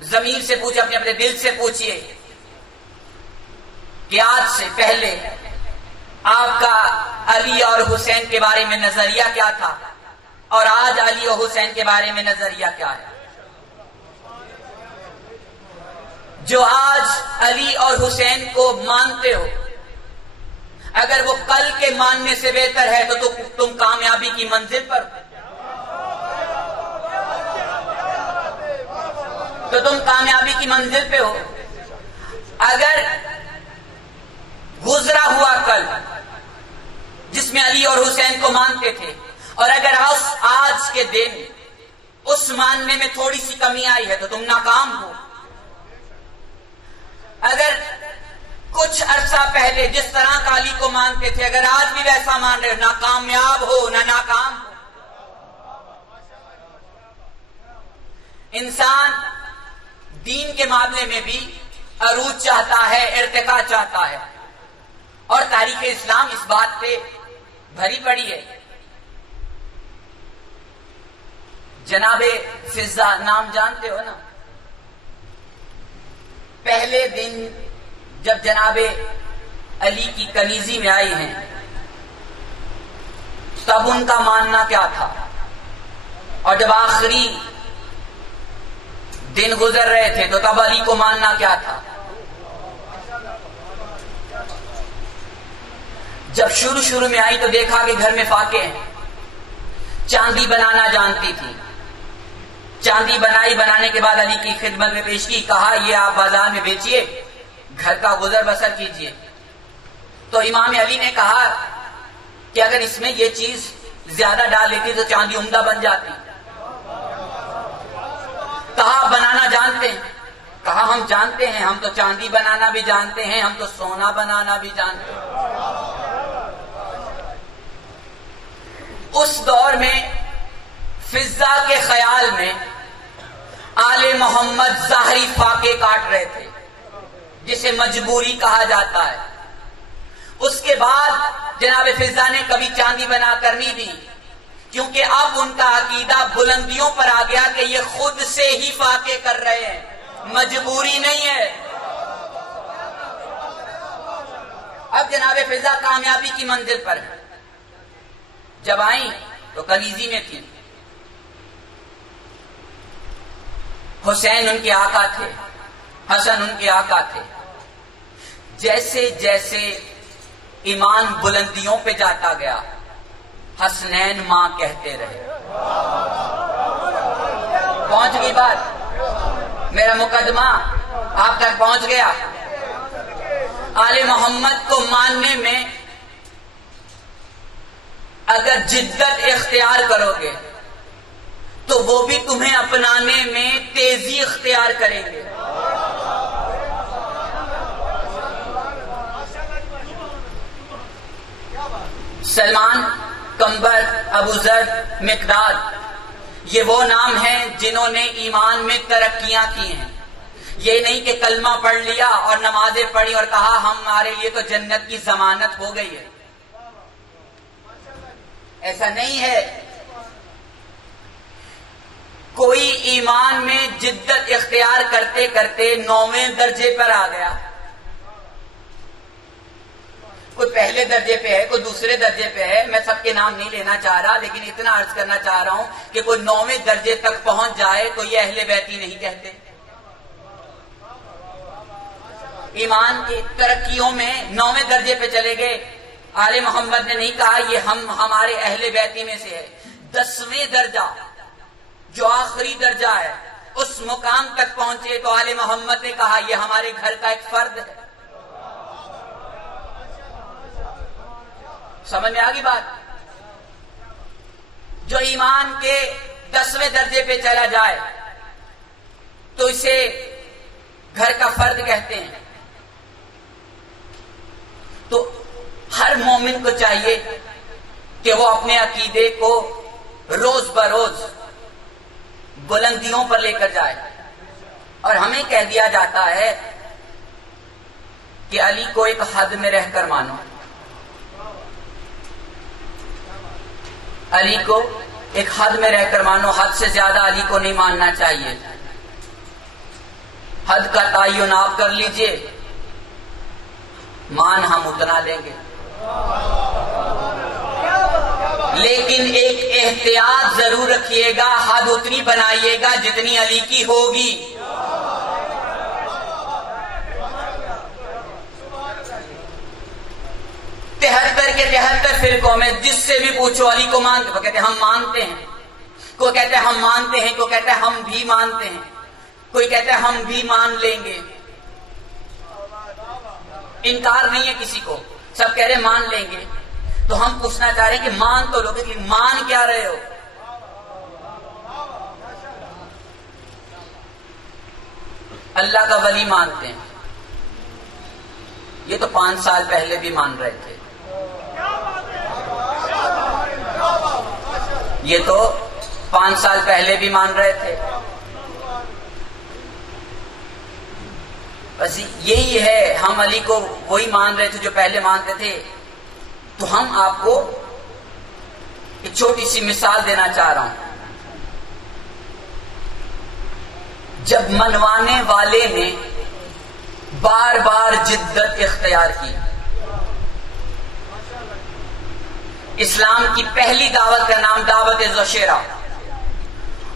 ضمیر سے پوچھیں، اپنے دل سے پوچھئے کہ آج سے پہلے آپ کا علی اور حسین کے بارے میں نظریہ کیا تھا اور آج علی اور حسین کے بارے میں نظریہ کیا ہے؟ جو آج علی اور حسین کو مانتے ہو، اگر وہ کل کے ماننے سے بہتر ہے تو تم کامیابی کی منزل پر ہو، تو تم کامیابی کی منزل پہ ہو۔ اگر گزرا ہوا کل جس میں علی اور حسین کو مانتے تھے، اور اگر آج کے دن اس ماننے میں تھوڑی سی کمی آئی ہے تو تم ناکام ہو۔ اگر کچھ عرصہ پہلے جس طرح کا علی کو مانتے تھے، اگر آج بھی ویسا مان رہے ہو، نہ کامیاب ہو نہ ناکام ہو۔ انسان دین کے معاملے میں بھی عروج چاہتا ہے، ارتقاء چاہتا ہے، اور تاریخ اسلام اس بات پہ بھری پڑی ہے۔ جناب فضہ نام جانتے ہو نا؟ پہلے دن جب جناب علی کی کنیزی میں آئی ہیں تب ان کا ماننا کیا تھا، اور جب آخری دن گزر رہے تھے تو تب علی کو ماننا کیا تھا۔ جب شروع میں آئی تو دیکھا کہ گھر میں فاقے ہیں، چاندی بنانا جانتی تھی، چاندی بنانے کے بعد علی کی خدمت میں پیش کی، کہا یہ آپ بازار میں بیچیے، گھر کا گزر بسر کیجیے۔ تو امام علی نے کہا کہ اگر اس میں یہ چیز زیادہ ڈال لیتی تو چاندی عمدہ بن جاتی۔ کہا بنانا جانتے ہیں؟ کہا ہم جانتے ہیں، ہم تو چاندی بنانا بھی جانتے ہیں، ہم تو سونا بنانا بھی جانتے ہیں۔ اس دور میں فضہ کے خیال میں آل محمد ظاہری فاقے کاٹ رہے تھے، جسے مجبوری کہا جاتا ہے۔ اس کے بعد جناب فضہ نے کبھی چاندی بنا کر نہیں دی، کیونکہ اب ان کا عقیدہ بلندیوں پر آ گیا کہ یہ خود سے ہی فاقے کر رہے ہیں، مجبوری نہیں ہے۔ اب جناب فضہ کامیابی کی منزل پر ہے۔ جب آئیں تو کنیزی میں تھی، حسین ان کے آقا تھے، حسن ان کے آقا تھے۔ جیسے جیسے ایمان بلندیوں پہ جاتا گیا، حسنین ماں کہتے رہے۔ پہنچ گئی بات، میرا مقدمہ آپ تک پہنچ گیا۔ آل محمد کو ماننے میں اگر جدت اختیار کرو گے تو وہ بھی تمہیں اپنانے میں تیزی اختیار کریں گے۔ سلمان، قنبر، ابو ذر، مقداد، یہ وہ نام ہیں جنہوں نے ایمان میں ترقیاں کی ہیں۔ یہ نہیں کہ کلمہ پڑھ لیا اور نمازیں پڑھی اور کہا ہمارے لیے تو جنت کی ضمانت ہو گئی ہے، ایسا نہیں ہے۔ کوئی ایمان میں جدت اختیار کرتے کرتے 9ویں درجے پر آ گیا، کوئی پہلے درجے پہ ہے، کوئی دوسرے درجے پہ ہے، میں سب کے نام نہیں لینا چاہ رہا، لیکن اتنا عرض کرنا چاہ رہا ہوں کہ کوئی 9ویں درجے تک پہنچ جائے تو یہ اہل بیتی نہیں کہتے۔ ایمان کی ترقیوں میں 9ویں درجے پہ چلے گئے۔ آل محمد نے نہیں کہا یہ ہمارے اہل بیتی میں سے ہے۔ 10ویں درجہ جو آخری درجہ ہے اس مقام تک پہنچے تو آل محمد نے کہا یہ ہمارے گھر کا ایک فرد ہے۔ سمجھ میں آگی بات؟ جو ایمان کے 10ویں درجے پہ چلا جائے تو اسے گھر کا فرد کہتے ہیں۔ تو ہر مومن کو چاہیے کہ وہ اپنے عقیدے کو روز بروز بلندیوں پر لے کر جائے، اور ہمیں کہہ دیا جاتا ہے کہ علی کو ایک حد میں رہ کر مانو، علی کو ایک حد میں رہ کر مانو، حد سے زیادہ علی کو نہیں ماننا چاہیے۔ حد کا تعین آپ کر لیجئے، مان ہم اتنا لیں گے، لیکن ایک احتیاط ضرور رکھیے گا، حد اتنی بنائیے گا جتنی علی کی ہوگی۔ 73 کے 73 فرقوں میں جس سے بھی پوچھو علی کو مانتے، وہ کہتے ہیں ہم مانتے ہیں، کوئی کہتے ہیں ہم مانتے ہیں، کوئی کہتے ہیں ہم بھی مانتے ہیں، کوئی کہتے ہیں ہم بھی مان لیں گے۔ انکار نہیں ہے کسی کو، سب کہہ رہے ہیں مان لیں گے۔ تو ہم پوچھنا چاہ رہے ہیں کہ مان تو لوگ، لیکن مان کیا رہے ہو؟ اللہ کا ولی مانتے ہیں، یہ تو 5 سال پہلے بھی مان رہے تھے، یہ تو 5 سال پہلے بھی مان رہے تھے۔ بس یہی ہے، ہم علی کو وہی مان رہے تھے جو پہلے مانتے تھے۔ تو ہم آپ کو ایک چھوٹی سی مثال دینا چاہ رہا ہوں۔ جب منوانے والے نے بار بار جدت اختیار کی، اسلام کی پہلی دعوت کا نام دعوت زشیرہ،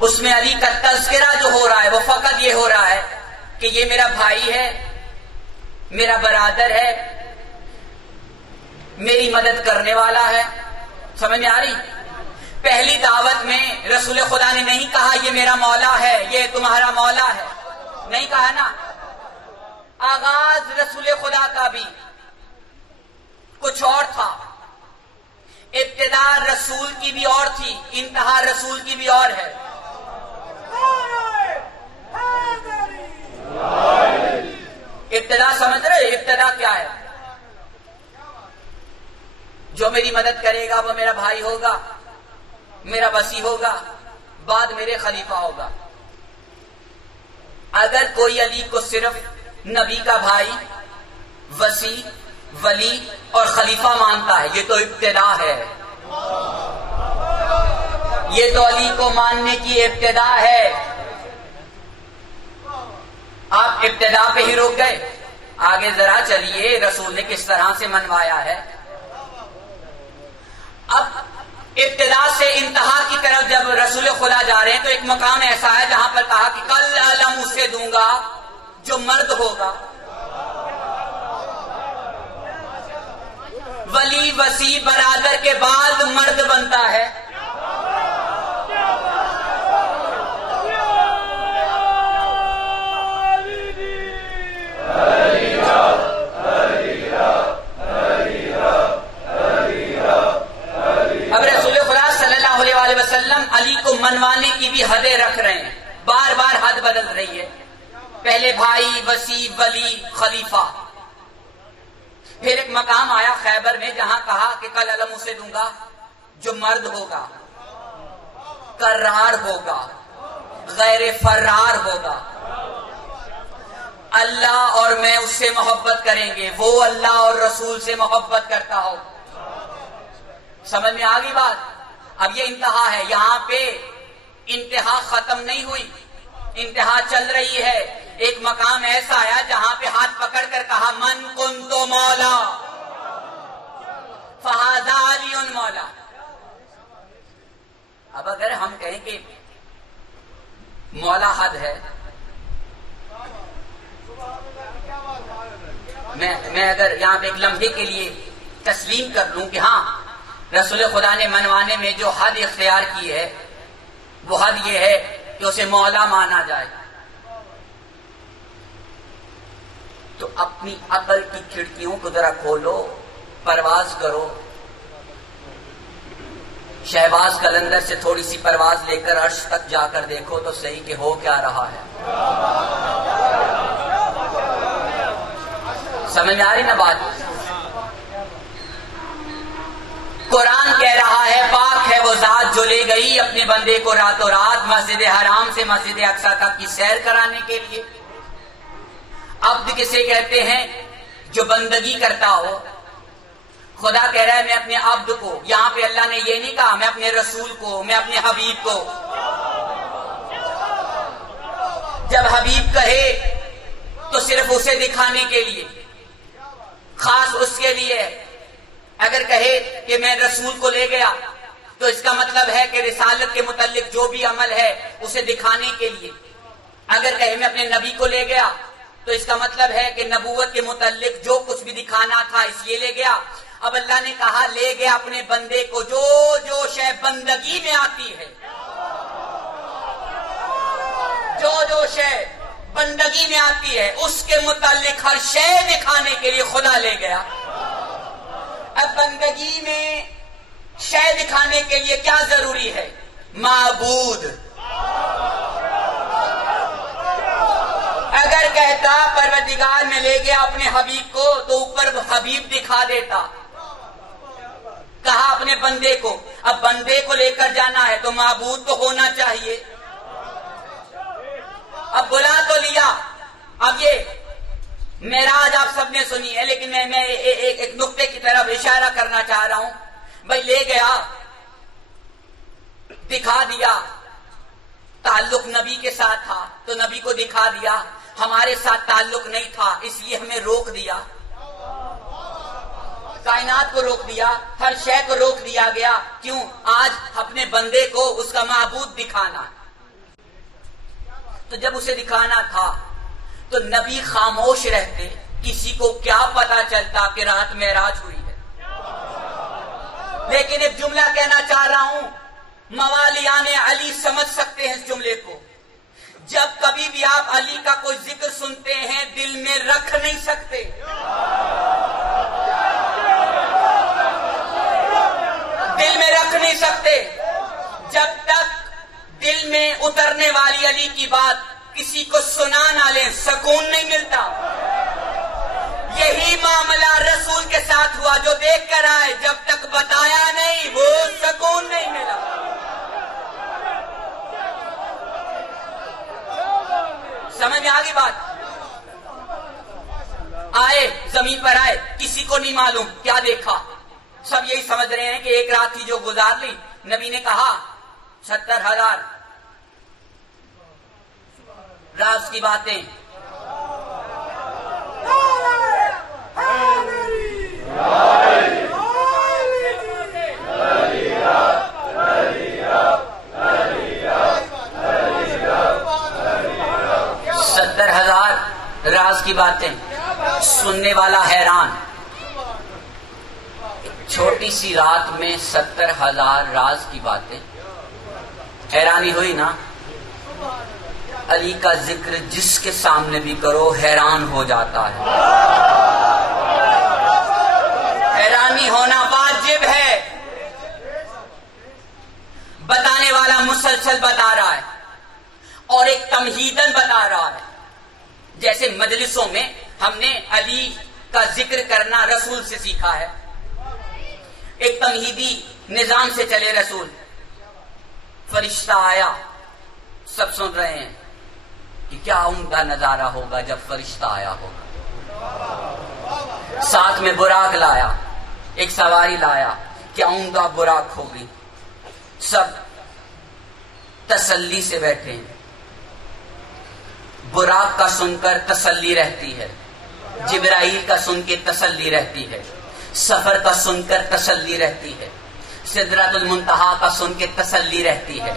اس میں علی کا تذکرہ جو ہو رہا ہے وہ فقط یہ ہو رہا ہے کہ یہ میرا بھائی ہے، میرا برادر ہے، میری مدد کرنے والا ہے۔ سمجھ میں آ رہی؟ پہلی دعوت میں رسول خدا نے نہیں کہا یہ میرا مولا ہے، یہ تمہارا مولا ہے، نہیں کہا نا۔ آغاز رسول خدا کا بھی کچھ اور تھا، ابتدا رسول کی بھی اور تھی، انتہا رسول کی بھی اور ہے۔ ابتدا سمجھ رہے؟ ابتدا کیا ہے؟ جو میری مدد کرے گا وہ میرا بھائی ہوگا، میرا وصی ہوگا، بعد میرے خلیفہ ہوگا۔ اگر کوئی علی کو صرف نبی کا بھائی، وصی، ولی اور خلیفہ مانتا ہے، یہ تو ابتدا ہے، یہ تو علی کو ماننے کی ابتدا ہے۔ آپ ابتدا پہ ہی رک گئے، آگے ذرا چلیے رسول نے کس طرح سے منوایا ہے۔ اب ابتدا سے انتہا کی طرف جب رسول خدا جا رہے ہیں تو ایک مقام ایسا ہے جہاں پر کہا کہ کل علم اسے دوں گا جو مرد ہوگا۔ ولی، وصی، برادر کے بعد مرد بنتا ہے۔ علی کو منوانے کی بھی حدیں رکھ رہے ہیں، بار بار حد بدل رہی ہے۔ پہلے بھائی، وصی، ولی، خلیفہ، پھر ایک مقام آیا خیبر میں جہاں کہا کہ کل علم اسے دوں گا جو مرد ہوگا، کرار ہوگا، غیر فرار ہوگا، اللہ اور میں اس سے محبت کریں گے، وہ اللہ اور رسول سے محبت کرتا ہو۔ سمجھ میں آ گئی بات؟ اب یہ انتہا ہے، یہاں پہ انتہا ختم نہیں ہوئی، انتہا چل رہی ہے۔ ایک مقام ایسا آیا جہاں پہ ہاتھ پکڑ کر کہا من کنت مولا فہذا علی مولا۔ اب اگر ہم کہیں کہ مولا حد ہے، میں اگر یہاں پہ ایک لمحے کے لیے تسلیم کر لوں کہ ہاں رسول خدا نے منوانے میں جو حد اختیار کی ہے وہ حد یہ ہے کہ اسے مولا مانا جائے، تو اپنی عقل کی کھڑکیوں کو ذرا کھولو، پرواز کرو، شہباز قلندر سے تھوڑی سی پرواز لے کر عرش تک جا کر دیکھو تو صحیح کہ ہو کیا رہا ہے۔ سمجھ میں آ رہی نا بات؟ قرآن کہہ رہا ہے پاک ہے وہ ذات جو لے گئی اپنے بندے کو راتوں رات مسجد حرام سے مسجد اقصی تک کی سیر کرانے کے لیے۔ عبد کسے کہتے ہیں؟ جو بندگی کرتا ہو۔ خدا کہہ رہا ہے میں اپنے عبد کو، یہاں پہ اللہ نے یہ نہیں کہا میں اپنے رسول کو، میں اپنے حبیب کو۔ جب حبیب کہے تو صرف اسے دکھانے کے لیے، خاص اس کے لیے۔ اگر کہے کہ میں رسول کو لے گیا تو اس کا مطلب ہے کہ رسالت کے متعلق جو بھی عمل ہے اسے دکھانے کے لیے۔ اگر کہے میں اپنے نبی کو لے گیا تو اس کا مطلب ہے کہ نبوت کے متعلق جو کچھ بھی دکھانا تھا اس لیے لے گیا۔ اب اللہ نے کہا لے گیا اپنے بندے کو، جو جو شے بندگی میں آتی ہے، جو جو شے بندگی میں آتی ہے اس کے متعلق ہر شے دکھانے کے لیے خدا لے گیا۔ اب بندگی میں شے دکھانے کے لیے کیا ضروری ہے؟ معبود۔ اگر کہتا پروردگار میں لے گیا اپنے حبیب کو تو اوپر حبیب دکھا دیتا، کہا اپنے بندے کو، اب بندے کو لے کر جانا ہے تو معبود تو ہونا چاہیے۔ اب بلا تو لیا۔ اب یہ معراج آپ سب نے سنی ہے، لیکن میں ایک نقطے کی طرف اشارہ کرنا چاہ رہا ہوں۔ بھائی لے گیا، دکھا دیا، تعلق نبی کے ساتھ تھا تو نبی کو دکھا دیا، ہمارے ساتھ تعلق نہیں تھا اس لیے ہمیں روک دیا، کائنات کو روک دیا، ہر شے کو روک دیا گیا۔ کیوں؟ آج اپنے بندے کو اس کا معبود دکھانا۔ تو جب اسے دکھانا تھا تو نبی خاموش رہتے، کسی کو کیا پتا چلتا کہ رات معراج ہوئی ہے۔ لیکن ایک جملہ کہنا چاہ رہا ہوں، موالیان علی سمجھ سکتے ہیں اس جملے کو۔ جب کبھی بھی آپ علی کا کوئی ذکر سنتے ہیں دل میں رکھ نہیں سکتے، دل میں رکھ نہیں سکتے۔ جب تک دل میں اترنے والی علی کی بات کسی کو سنا نہ لیں سکون نہیں ملتا۔ یہی معاملہ رسول کے ساتھ ہوا، جو دیکھ کر آئے جب تک بتایا نہیں وہ سکون نہیں ملا۔ سمجھ میں آگئی بات؟ آئے زمین پر آئے، کسی کو نہیں معلوم کیا دیکھا، سب یہی سمجھ رہے ہیں کہ ایک رات تھی جو گزار لی۔ نبی نے کہا 70,000 راز کی باتیں۔ راز کی باتیں، سننے والا حیران۔ چھوٹی سی رات میں 70,000 راز کی باتیں، حیرانی ہوئی نا؟ علی کا ذکر جس کے سامنے بھی کرو حیران ہو جاتا ہے۔ حیرانی ہونا واجب ہے۔ بتانے والا مسلسل بتا رہا ہے اور ایک تمہیدن بتا رہا ہے۔ جیسے مجلسوں میں ہم نے علی کا ذکر کرنا رسول سے سیکھا ہے، ایک تمہیدی نظام سے چلے رسول۔ فرشتہ آیا، سب سن رہے ہیں کہ کیا عمدہ نظارہ ہوگا جب فرشتہ آیا ہوگا۔ ساتھ میں براق لایا، ایک سواری لایا، کیا عمدہ براق ہوگی۔ سب تسلی سے بیٹھے ہیں، براق کا سن کر تسلی رہتی ہے، جبرائیل کا سن کے تسلی رہتی ہے، سفر کا سن کر تسلی رہتی ہے، سدرۃ المنتہا کا سن کے تسلی رہتی ہے۔